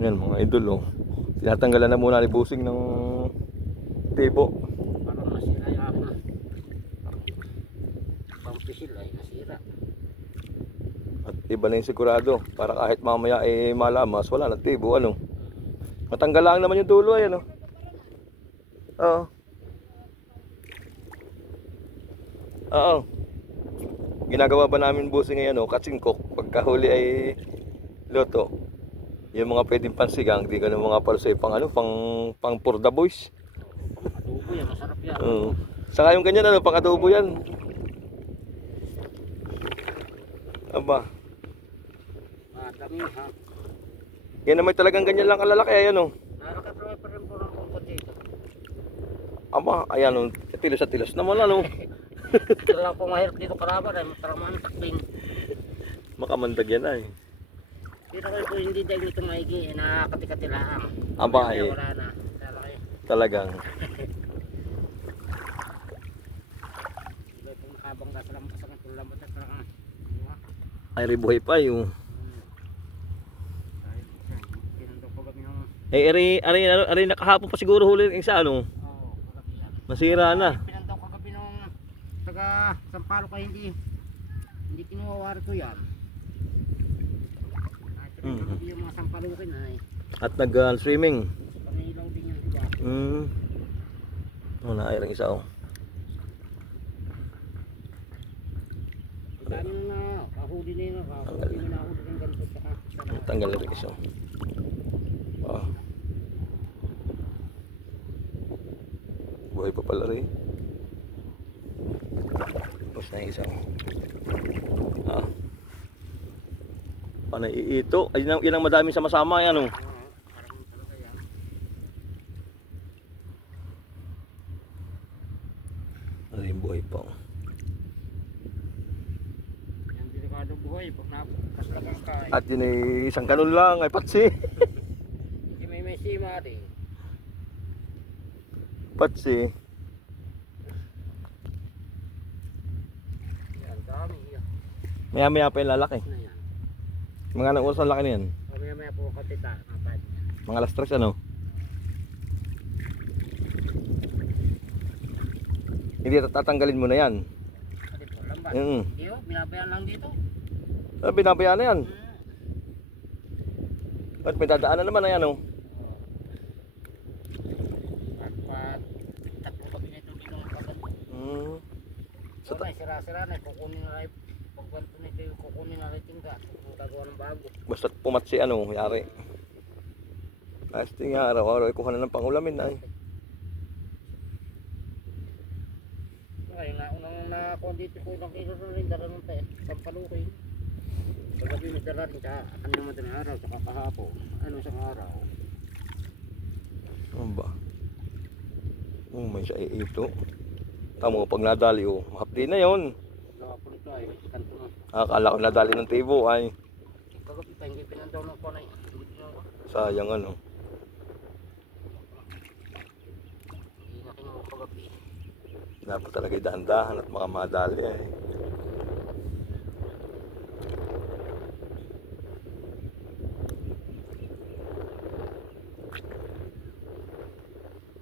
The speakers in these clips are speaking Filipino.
Yan mga idol oh. Tinatanggalan na muna ni Busing ng tibo. Parang nasira yung akin na. Pampisil ay nasira. At iba na yung sigurado. Para kahit mamaya malamas, wala na tibo ano. Matanggal lang naman yung dulo ay ano. Oo. Oo. Ginagawa ba namin Busing ngayon katsingkok pagkahuli ay loto. Yung mga pwedeng pansigang, di ganun mga palsoy pang pang for the boys. Adobo yan, masarap yan. Oo. Saka yung ganyan pang adobo yan. Aba. Dami ha. Yan naman talagang ganyan lang kalalaki ayan Nakakapraway pa rin po ng kungkot dito. Aba, ayan tilos at tilos naman Ito lang po mahirap dito karaban ay mataramantak din. Makamandag yan ay. Dito kayo po hindi dahil ito maigi, nakakati-kati lang. Aba Kaya wala na. Talagang. Iba itong nakabang gas lang pasang itong lambat at parang Ay ribuhay pa yung. pinandok ko kami ng Ari nakahapon pa siguro huli yung isa kagabi yan. Masira na. Pinandok ko kagabi ng taga Sampalo kaya hindi kinuwawari ko yan. Kagabi yung mga Sampalukin ay At nag-swimming. panilaw din yung iba. Naayang isa Dami na kahuli na yun, kahuli na nahuli ng ganito saka Tanggal na rin isa. Buhay pa pala rin. Tapos na yung isa. Panay ito. Ay, yan ang madaming sama-sama yan parang talaga yan. Ano yung buhay pa Yan delikado buhay pag napakaslagang ka. At yun ay isang kanon lang ay patsi. Hindi may sima din. Patsi. Yan dami yan. Maya-maya pa yung lalaki. Na yan. Mga nang oras ang laki na yan. Mamaya po katita. Kapag. Mga alas 3 Hindi tatanggalin mo na yan. Dito, lambat. Mm. Hindi binabayan lang dito. Binabayaan na yan. At may dadaanan naman na yan At tatlo kami nito dito ng kapag. Sa May sira-sira na kukunin na rin. Pagwanto nito yung kukunin na rin tingga. Kung gagawa ng bago. Basta pumatsi yari. Ayos din nga, araw-araw kuha na ng pangulamin ay. Ay nga, unang nakakuha dito po ilang kilo rin. Dala ng Sampalukin. Pagkabi may dala rin sa kanyang madaling araw. Saka kahapon. Ano isang araw. Ano ba? May siya ito. Tamo pag nadali hapdi na yon. Gawa po nito ay kanto na. Akala ko nadali ng tibo ay. Kagabi pa hindi pinandaw ng kunay. Hindi pinandaw. Sayang Hindi na kinuha kagabi. Dapat talaga dahan-dahan at makamadali ay.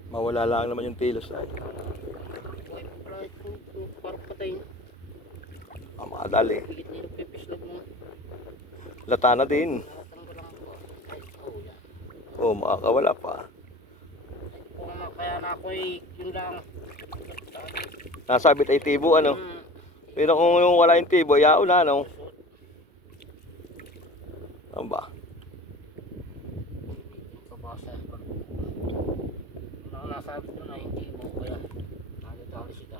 Mawala lang naman yung tilos ay. Uy, pala ito. Parang patay. Makadali. Pilit na yung pipislog mo. Lata na din. Nakatanggal lang ako. Ay, yan. Makakawala pa. Kung kaya na ako'y yun lang. Nasabit ay tibo Pero kung yung wala yung tibo, yao na Ano ba? Kabasa. Nasabi ko na hindi mo kaya nakitali sila.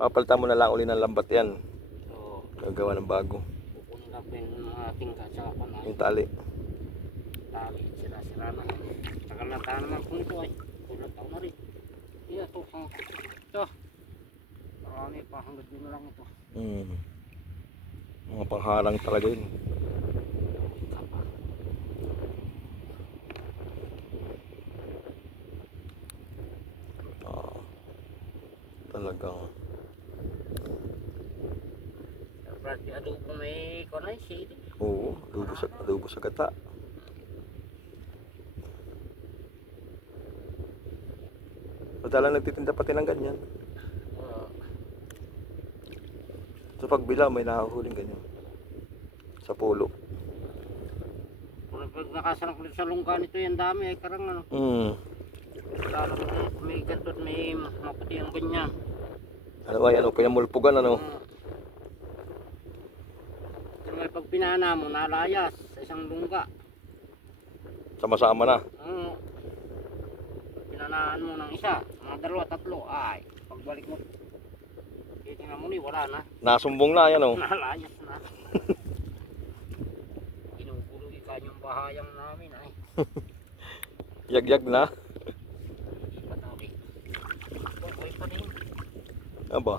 Papalitan mo na lang uli ng lambat yan. So, Gagawa ng bago. kukunin lang po yung mga tingka tsaka panay. Yung tali. Tali, sira-sira na. Tagal na tayo naman po ito ay. Tulad taon na rin. Iya, ito. Ito. Marami pa hanggang din na lang ito. Mga pangharang talaga yun. Talagang Brad, adobo may kunay shade. adobo sa gata. Madalang nagtitinda pati ng ganyan. Ah, Sa pagbila may nahuhuling ganyan. Sa pulo. kung pag nakasalang ulit sa lungga nito yan dami ay karang ano. Lalo kung may ganito at may maputi ang ganyan. Ano ay ano, pinamulpugan ano. Kung may pag pinana mo, nalayas sa isang lungga. Sama-sama na. Pag pinanaan mo ng isa, mga dalawa, tatlo, ay pagbalik mo, titingnan mo ni, wala na. Nasumbong na yan oh. Nalayas na. Inubuloy ka yung bahayang namin ay. Yagyag na. Hindi pa tabi. Buhay pa din. Aba.